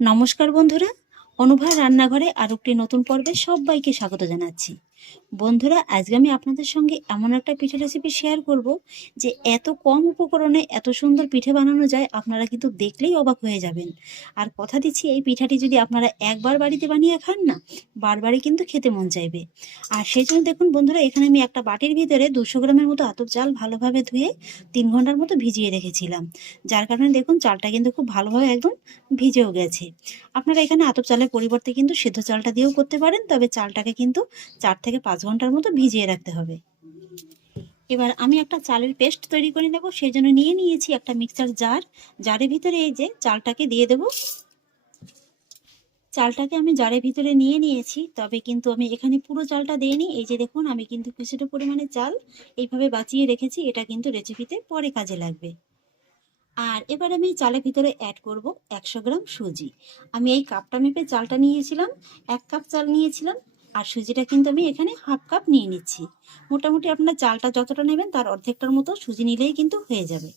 নমস্কার বন্ধুরা, অনুভা রান্নাঘরে আরো একটি নতুন পর্বে সবাইকে স্বাগত জানাচ্ছি। বন্ধুরা, আজকে আমি আপনাদের সঙ্গে এমন একটা পিঠে রেসিপি শেয়ার করব যে এত কম উপকরণে এত সুন্দর পিঠে বানানো যায়, আপনারা কিন্তু দেখলেই অবাক হয়ে যাবেন। আর কথা দিচ্ছি, এই পিঠাটি যদি আপনারা একবার বাড়িতে বানিয়ে খান না, বারবারই কিন্তু খেতে মন চাইবে। আর সেই জন্য দেখুন বন্ধুরা, এখানে আমি একটা বাটির ভিতরে 200 গ্রামের মতো আতপ চাল ভালোভাবে ধুয়ে 3 ঘন্টার মতো ভিজিয়ে রেখেছিলাম। যার কারণে দেখুন চালটা কিন্তু খুব ভালোভাবে একদম ভিজেও গেছে। আপনারা এখানে আতপ চালের পরিবর্তে কিন্তু সেদ্ধ চালটা দিয়েও করতে পারেন, তবে চালটাকে কিন্তু 4 থেকে 5 ঘন্টার মতো ভিজিয়ে রাখতে হবে। এবার আমি একটা চালের পেস্ট তৈরি করে নেব, সেই জন্য নিয়ে নিয়েছি একটা মিক্সার জার। জারের ভিতরে এই যে চালটাকে দিয়ে দেব। চালটাকে আমি জারের ভিতরে নিয়ে নিয়েছি, তবে কিন্তু আমি এখানে পুরো চালটা দিইনি। এই যে দেখুন, আমি কিন্তু কিছুটা পরিমাণে চাল এইভাবে বাঁচিয়ে রেখেছি, এটা কিন্তু রেসিপিতে পরে কাজে লাগবে। আর এবার আমি চালের ভিতরে অ্যাড করব 100 গ্রাম সুজি। আমি এই কাপটা মেপে চালটা নিয়েছিলাম, 1 কাপ চাল নিয়েছিলাম। আর সুজিটা কিন্তু আমি এখানে হাফ কাপ নিয়ে নিচ্ছি। মোটামুটি আপনার চালটা যতটা নেবেন তার অর্ধেকটার মতো সুজি নিলেই কিন্তু হয়ে যাবে।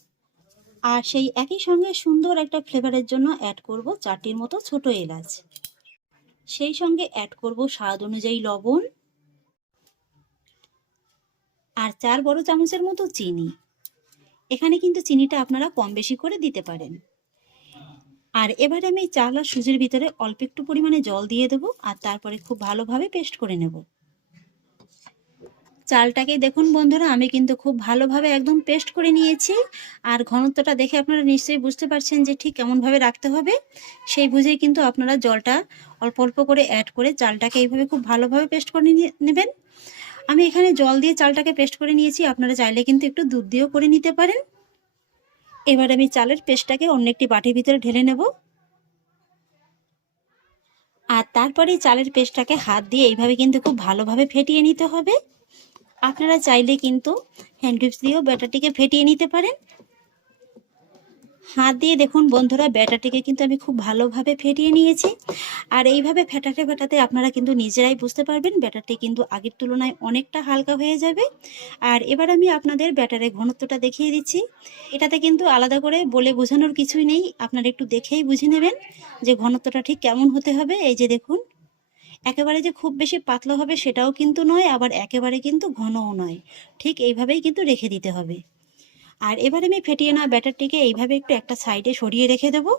আর সেই একই সঙ্গে সুন্দর একটা ফ্লেভারের জন্য অ্যাড করব 4টির মতো ছোট এলাচ। সেই সঙ্গে অ্যাড করব স্বাদ অনুযায়ী লবণ আর 4 বড় চামচের মতো চিনি। এখানে কিন্তু চিনিটা আপনারা কম বেশি করে দিতে পারেন। আর এবারে আমি চাল আর সুজির ভিতরে অল্প একটু পরিমাণে জল দিয়ে দেবো, আর তারপরে খুব ভালোভাবে পেস্ট করে নেব। চালটাকে দেখুন বন্ধুরা, আমি কিন্তু খুব ভালোভাবে একদম পেস্ট করে নিয়েছি। আর ঘনত্বটা দেখে আপনারা নিশ্চয়ই বুঝতে পারছেন যে ঠিক কেমনভাবে রাখতে হবে। সেই বুঝেই কিন্তু আপনারা জলটা অল্প অল্প করে অ্যাড করে চালটাকে এইভাবে খুব ভালোভাবে পেস্ট করে নেবেন। আমি এখানে জল দিয়ে চালটাকে পেস্ট করে নিয়েছি, আপনারা চাইলে কিন্তু একটু দুধ দিয়েও করে নিতে পারেন। এবার আমি চালের পেস্টটাকে অন্য একটি বাটির ভিতরে ঢেলে নেব। আর তারপরে চালের পেস্টটাকে হাত দিয়ে এইভাবে কিন্তু খুব ভালোভাবে ফেটিয়ে নিতে হবে। আপনারা চাইলে কিন্তু হ্যান্ড গ্রিপস দিয়েও ব্যাটারটিকে ফেটিয়ে নিতে পারেন। হাত দিয়ে দেখুন বন্ধুরা, ব্যাটারটিকে কিন্তু আমি খুব ভালোভাবে ফেটিয়ে নিয়েছি। আর এইভাবে ফেটাতে ফেটাতে আপনারা কিন্তু নিজেরাই বুঝতে পারবেন ব্যাটারটি কিন্তু আগের তুলনায় অনেকটা হালকা হয়ে যাবে। আর এবার আমি আপনাদের ব্যাটারের ঘনত্বটা দেখিয়ে দিচ্ছি। এটাতে কিন্তু আলাদা করে বলে বোঝানোর কিছুই নেই, আপনারা একটু দেখেই বুঝে নেবেন যে ঘনত্বটা ঠিক কেমন হতে হবে। এই যে দেখুন, একেবারে যে খুব বেশি পাতলা হবে সেটাও কিন্তু নয়, আবার একেবারে কিন্তু ঘনও নয়। ঠিক এইভাবেই কিন্তু রেখে দিতে হবে। আর এবারে আমি ফেটিয়ে নেওয়া ব্যাটারটিকে এইভাবে একটু একটা সাইডে সরিয়ে রেখে দেবো।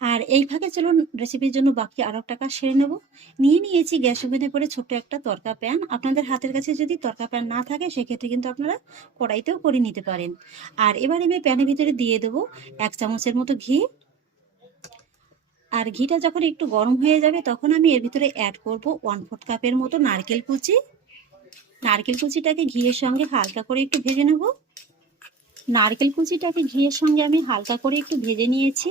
আর এই ফাঁকে চলুন রেসিপির জন্য বাকি আরও একটা কাজ সেরে নেব। নিয়ে নিয়েছি গ্যাস ওভেনে করে ছোট্ট একটা তরকা প্যান। আপনাদের হাতের কাছে যদি তরকা প্যান না থাকে সেক্ষেত্রে কিন্তু আপনারা কড়াইতেও করে নিতে পারেন। আর এবার আমি প্যানের ভিতরে দিয়ে দেবো 1 চামচের মতো ঘি। আর ঘিটা যখন একটু গরম হয়ে যাবে তখন আমি এর ভিতরে অ্যাড করব 1/4 কাপের মতো নারকেল কুচি। নারকেল কুচিটাকে ঘিয়ের সঙ্গে হালকা করে একটু ভেজে নেব। নারকেল কুচিটাকে ঘিয়ের সঙ্গে আমি হালকা করে একটু ভেজে নিয়েছি।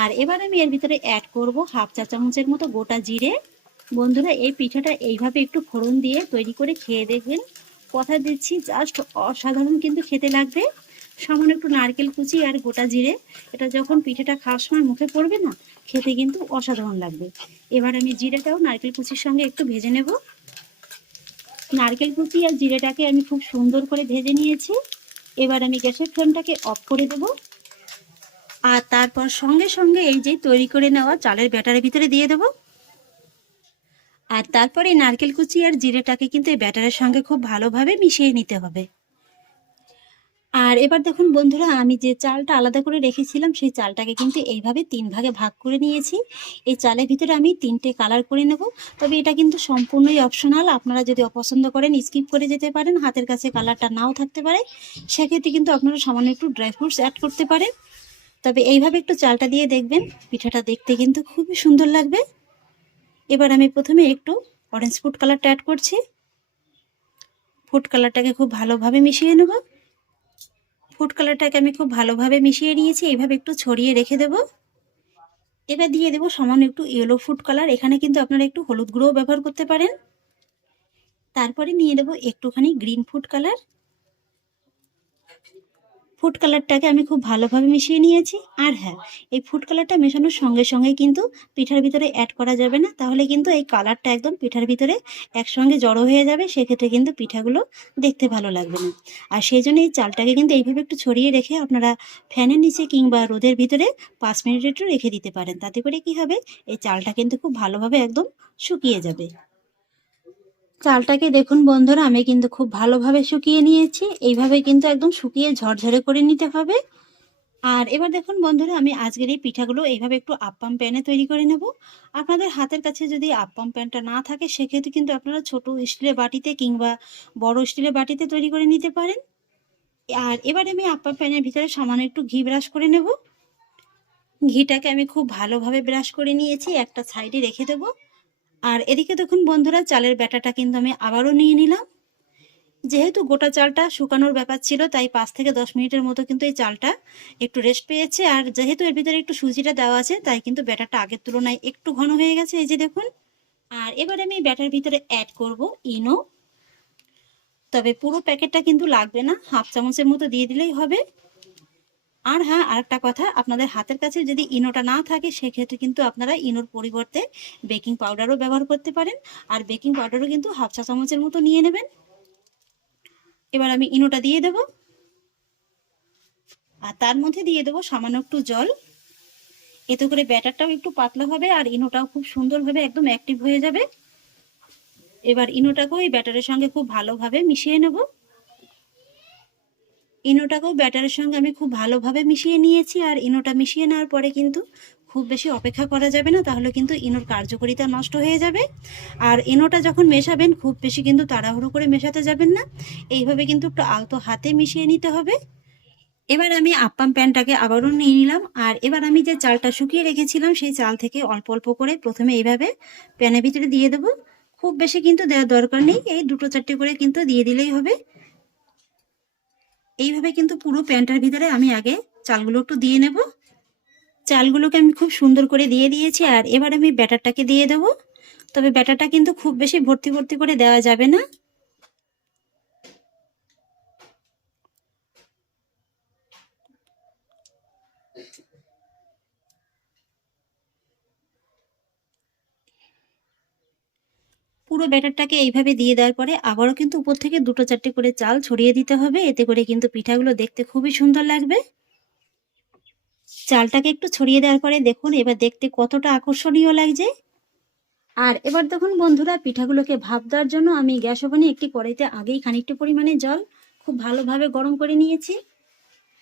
আর এবার আমি এর ভিতরে অ্যাড করব হাফ চা চামচের মতো গোটা জিরে। বন্ধুরা, এই পিঠাটা এইভাবে একটু ফোড়ন দিয়ে তৈরি করে খেয়ে দেখবেন, কথা দিচ্ছি জাস্ট অসাধারণ কিন্তু খেতে লাগবে। সামান্য একটু নারকেল কুচি আর গোটা জিরে, এটা যখন পিঠাটা খাওয়ার সময় মুখে পড়বে না, খেতে কিন্তু অসাধারণ লাগবে। এবার আমি জিরেটাও নারকেল কুচির সঙ্গে একটু ভেজে নেব। নারকেল কুচি আর জিরেটাকে আমি খুব সুন্দর করে ভেজে নিয়েছি। এবার আমি গ্যাসের ফ্লেমটাকে অফ করে দেব। আর তারপর সঙ্গে সঙ্গে এই যে তৈরি করে নেওয়া চালের ব্যাটারের ভিতরে দিয়ে দেব। আর তারপরে নারকেল কুচি আর জিরেটাকে কিন্তু এই ব্যাটারের সঙ্গে খুব ভালোভাবে মিশিয়ে নিতে হবে। আর এবার দেখুন বন্ধুরা, আমি যে চালটা আলাদা করে রেখেছিলাম সেই চালটাকে কিন্তু এইভাবে 3 ভাগে ভাগ করে নিয়েছি। এই চালের ভিতরে আমি 3টে কালার করে নেব, তবে এটা কিন্তু সম্পূর্ণই অপশনাল। আপনারা যদি অপছন্দ করেন স্কিপ করে যেতে পারেন, হাতের কাছে কালারটা নাও থাকতে পারে, সেক্ষেত্রে কিন্তু আপনারা সামান্য একটু ড্রাই ফ্রুটস অ্যাড করতে পারেন। তবে এইভাবে একটু চালটা দিয়ে দেখবেন, পিঠাটা দেখতে কিন্তু খুবই সুন্দর লাগবে। এবার আমি প্রথমে একটু অরেঞ্জ ফুড কালারটা অ্যাড করছি। ফুড কালারটাকে খুব ভালোভাবে মিশিয়ে নেব। ফুড কালারটাকে আমি খুব ভালোভাবে মিশিয়ে নিয়েছি, এইভাবে একটু ছড়িয়ে রেখে দেব। এবার দিয়ে দেবো সামান্য একটু ইয়েলো ফুড কালার, এখানে কিন্তু আপনারা একটু হলুদ গুঁড়োও ব্যবহার করতে পারেন। তারপরে নিয়ে দেবো একটুখানি গ্রিন ফুড কালার। ফুড কালারটাকে আমি খুব ভালোভাবে মিশিয়ে নিয়েছি। আর হ্যাঁ, এই ফুড কালারটা মেশানোর সঙ্গে সঙ্গে কিন্তু পিঠার ভিতরে অ্যাড করা যাবে না, তাহলে কিন্তু এই কালারটা একদম পিঠার ভিতরে একসঙ্গে জড়ো হয়ে যাবে, সেক্ষেত্রে কিন্তু পিঠাগুলো দেখতে ভালো লাগবে না। আর সেই জন্য এই চালটাকে কিন্তু এইভাবে একটু ছড়িয়ে রেখে আপনারা ফ্যানের নিচে কিংবা রোদের ভিতরে 5 মিনিট একটু রেখে দিতে পারেন। তাতে করে কি হবে, এই চালটা কিন্তু খুব ভালোভাবে একদম শুকিয়ে যাবে। চালটাকে দেখুন বন্ধুরা, আমি কিন্তু খুব ভালোভাবে শুকিয়ে নিয়েছি। এইভাবে কিন্তু একদম শুকিয়ে ঝরঝরে করে নিতে হবে। আর এবার দেখুন বন্ধুরা, আমি আজকের এই পিঠাগুলো এইভাবে একটু আপ্পাম প্যানে তৈরি করে নেব। আপনাদের হাতের কাছে যদি আপ্পাম প্যানটা না থাকে, সেক্ষেত্রে কিন্তু আপনারা ছোট স্টিলের বাটিতে কিংবা বড় স্টিলের বাটিতে তৈরি করে নিতে পারেন। আর এবার আমি আপ্পাম প্যানের ভিতরে সামান্য একটু ঘি ব্রাশ করে নেব। ঘিটাকে আমি খুব ভালোভাবে ব্রাশ করে নিয়েছি, একটা সাইডে রেখে দেব। আর এদিকে দেখুন বন্ধুরা, চালের ব্যাটাটা কিন্তু আমি আবারও নিয়ে নিলাম। যেহেতু গোটা চালটা শুকানোর ব্যাপার ছিল, তাই 5 থেকে 10 মিনিটের মতো কিন্তু এই চালটা একটু রেস্ট পেয়েছে। আর যেহেতু এর ভিতরে একটু সুজিটা দেওয়া আছে, তাই কিন্তু ব্যাটারটা আগের তুলনায় একটু ঘন হয়ে গেছে, এই যে দেখুন। আর এবার আমি ব্যাটার ভিতরে অ্যাড করব ইনো। তবে পুরো প্যাকেটটা কিন্তু লাগবে না, 1/2 চামচের মতো দিয়ে দিলেই হবে। আর হ্যাঁ, আরেকটা কথা, আপনাদের হাতের কাছে যদি ইনোটা না থাকে, সেক্ষেত্রে কিন্তু আপনারা ইনোর পরিবর্তে বেকিং পাউডারও ব্যবহার করতে পারেন। আর বেকিং পাউডারও কিন্তু 1/2 চা চামচের মতো নিয়ে নেবেন। এবার আমি ইনোটা দিয়ে দেব, আর তার মধ্যে দিয়ে দেবো সামান্য একটু জল। এতে করে ব্যাটারটাও একটু পাতলা হবে আর ইনোটাও খুব সুন্দরভাবে একদম অ্যাক্টিভ হয়ে যাবে। এবার ইনোটাকেও এই ব্যাটারের সঙ্গে খুব ভালোভাবে মিশিয়ে নেব। ইনোটাকেও ব্যাটারের সঙ্গে আমি খুব ভালোভাবে মিশিয়ে নিয়েছি। আর ইনোটা মিশিয়ে নেওয়ার পরে কিন্তু খুব বেশি অপেক্ষা করা যাবে না, তাহলে কিন্তু ইনোর কার্যকারিতা নষ্ট হয়ে যাবে। আর ইনোটা যখন মেশাবেন, খুব বেশি কিন্তু তাড়াহুড়ো করে মেশাতে যাবেন না, এইভাবে কিন্তু একটু আলতো হাতে মিশিয়ে নিতে হবে। এবার আমি আপ্পাম প্যানটাকে আবারও নিয়ে নিলাম। আর এবার আমি যে চালটা শুকিয়ে রেখেছিলাম, সেই চাল থেকে অল্প অল্প করে প্রথমে এইভাবে প্যানের ভিতরে দিয়ে দেবো। খুব বেশি কিন্তু দেওয়ার দরকার নেই, এই 2-4টে করে কিন্তু দিয়ে দিলেই হবে। এইভাবে কিন্তু পুরো প্যানটার ভিতরে আমি আগে চালগুলো একটু দিয়ে নেব। চালগুলোকে আমি খুব সুন্দর করে দিয়ে দিয়েছি। আর এবার আমি ব্যাটারটাকে দিয়ে দেব। তবে ব্যাটারটা কিন্তু খুব বেশি ভর্তি ভর্তি করে দেওয়া যাবে না। পুরো ব্যাটারটাকে এইভাবে দিয়ে দেওয়ার পরে আবারও কিন্তু উপর থেকে 2-4টে করে চাল ছড়িয়ে দিতে হবে। এতে করে কিন্তু পিঠাগুলো দেখতে খুবই সুন্দর লাগবে। চালটাকে একটু ছড়িয়ে দেওয়ার পরে দেখুন এবার দেখতে কতটা আকর্ষণীয় লাগছে। আর এবার দেখুন বন্ধুরা, পিঠাগুলোকে ভাপ দেওয়ার জন্য আমি গ্যাস ওভেনে একটি কড়াইতে আগেই খানিকটা পরিমাণে জল খুব ভালোভাবে গরম করে নিয়েছি।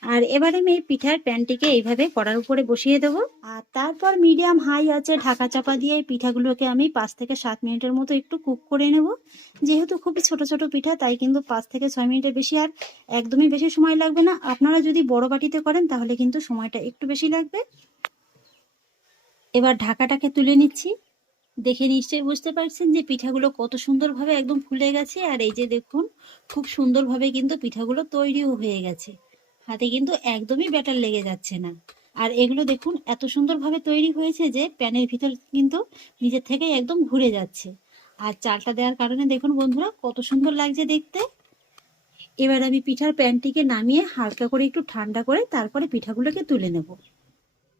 আর এবার আমি এই পিঠার প্যানটিকে এইভাবে কড়ার উপরে বসিয়ে দেবো। আর তারপর মিডিয়াম হাই আছে ঢাকা চাপা দিয়ে এই পিঠাগুলোকে আমি 5 থেকে 7 মিনিটের মতো একটু কুক করে নেব। যেহেতু খুবই ছোট ছোট পিঠা, তাই কিন্তু 5 থেকে 6 মিনিটের বেশি আর একদমই বেশি সময় লাগবে না। আপনারা যদি বড় বাটিতে করেন, তাহলে কিন্তু সময়টা একটু বেশি লাগবে। এবার ঢাকাটাকে তুলে নিচ্ছি। দেখে নিশ্চয়ই বুঝতে পারছেন যে পিঠাগুলো কত সুন্দরভাবে একদম ফুলে গেছে। আর এই যে দেখুন, খুব সুন্দরভাবে কিন্তু পিঠাগুলো তৈরিও হয়ে গেছে। হাতে কিন্তু একদমই ব্যাটার লেগে যাচ্ছে না। আর এগুলো দেখুন এত সুন্দরভাবে তৈরি হয়েছে যে প্যানের ভিতর কিন্তু নিজের থেকেই একদম ঘুরে যাচ্ছে। আর চালটা দেওয়ার কারণে দেখুন বন্ধুরা, কত সুন্দর লাগছে দেখতে। এবার আমি পিঠার প্যানটিকে নামিয়ে হালকা করে একটু ঠান্ডা করে তারপরে পিঠাগুলোকে তুলে নেব।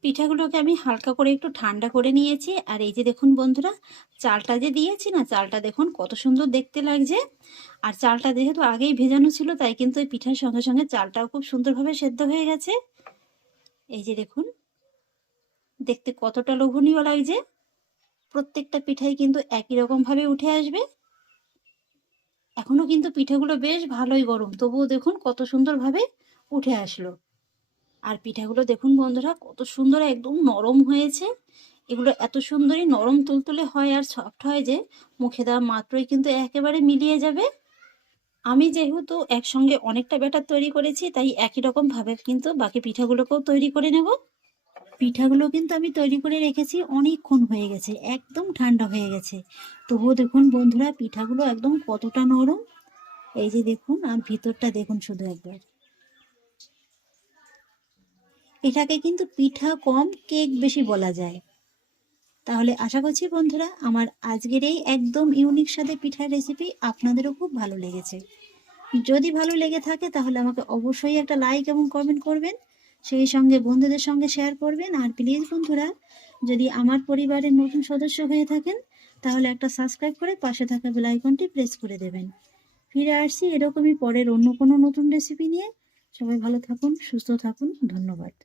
পিঠাগুলোকে আমি হালকা করে একটু ঠান্ডা করে নিয়েছি। আর এই যে দেখুন বন্ধুরা, চালটা যে দিয়েছি না, চালটা দেখুন কত সুন্দর দেখতে লাগছে। আর চালটা যেহেতু আগেই ভেজানো ছিল, তাই কিন্তু এই পিঠার সঙ্গে সঙ্গে চালটাও খুব সুন্দরভাবে সেদ্ধ হয়ে গেছে। এই যে দেখুন দেখতে কতটা লোভনীয় লাগছে। প্রত্যেকটা পিঠাই কিন্তু একই রকম ভাবে উঠে আসবে। এখনো কিন্তু পিঠাগুলো বেশ ভালোই গরম, তবুও দেখুন কত সুন্দরভাবে উঠে আসলো। আর পিঠাগুলো দেখুন বন্ধুরা, কত সুন্দর একদম নরম হয়েছে। এগুলো এত সুন্দরই নরম তুলতুলে হয় আর সফট হয় যে মুখে দেওয়া মাত্রই কিন্তু একেবারে মিলিয়ে যাবে। আমি যেহেতু একসঙ্গে অনেকটা ব্যাটার তৈরি করেছি, তাই একই রকম ভাবে কিন্তু বাকি পিঠাগুলোকেও তৈরি করে নেব। পিঠাগুলো কিন্তু আমি তৈরি করে রেখেছি, অনেকক্ষণ হয়ে গেছে, একদম ঠান্ডা হয়ে গেছে। তবুও দেখুন বন্ধুরা, পিঠাগুলো একদম কতটা নরম। এই যে দেখুন, আর ভিতরটা দেখুন শুধু একবার। এটাকে কিন্তু পিঠা কম কেক বেশি বলা যায়। তাহলে আশা করছি বন্ধুরা, আমার আজকের এই একদম ইউনিক স্বাদের পিঠার রেসিপি আপনাদেরও খুব ভালো লেগেছে। যদি ভালো লেগে থাকে তাহলে আমাকে অবশ্যই একটা লাইক এবং কমেন্ট করবেন, সেই সঙ্গে বন্ধুদের সঙ্গে শেয়ার করবেন। আর প্লিজ বন্ধুরা, যদি আমার পরিবারের নতুন সদস্য হয়ে থাকেন তাহলে একটা সাবস্ক্রাইব করে পাশে থাকা বেল আইকনটি প্রেস করে দেবেন। ফিরে আসছি এরকমই পরের অন্য কোনো নতুন রেসিপি নিয়ে। সবাই ভালো থাকুন, সুস্থ থাকুন, ধন্যবাদ।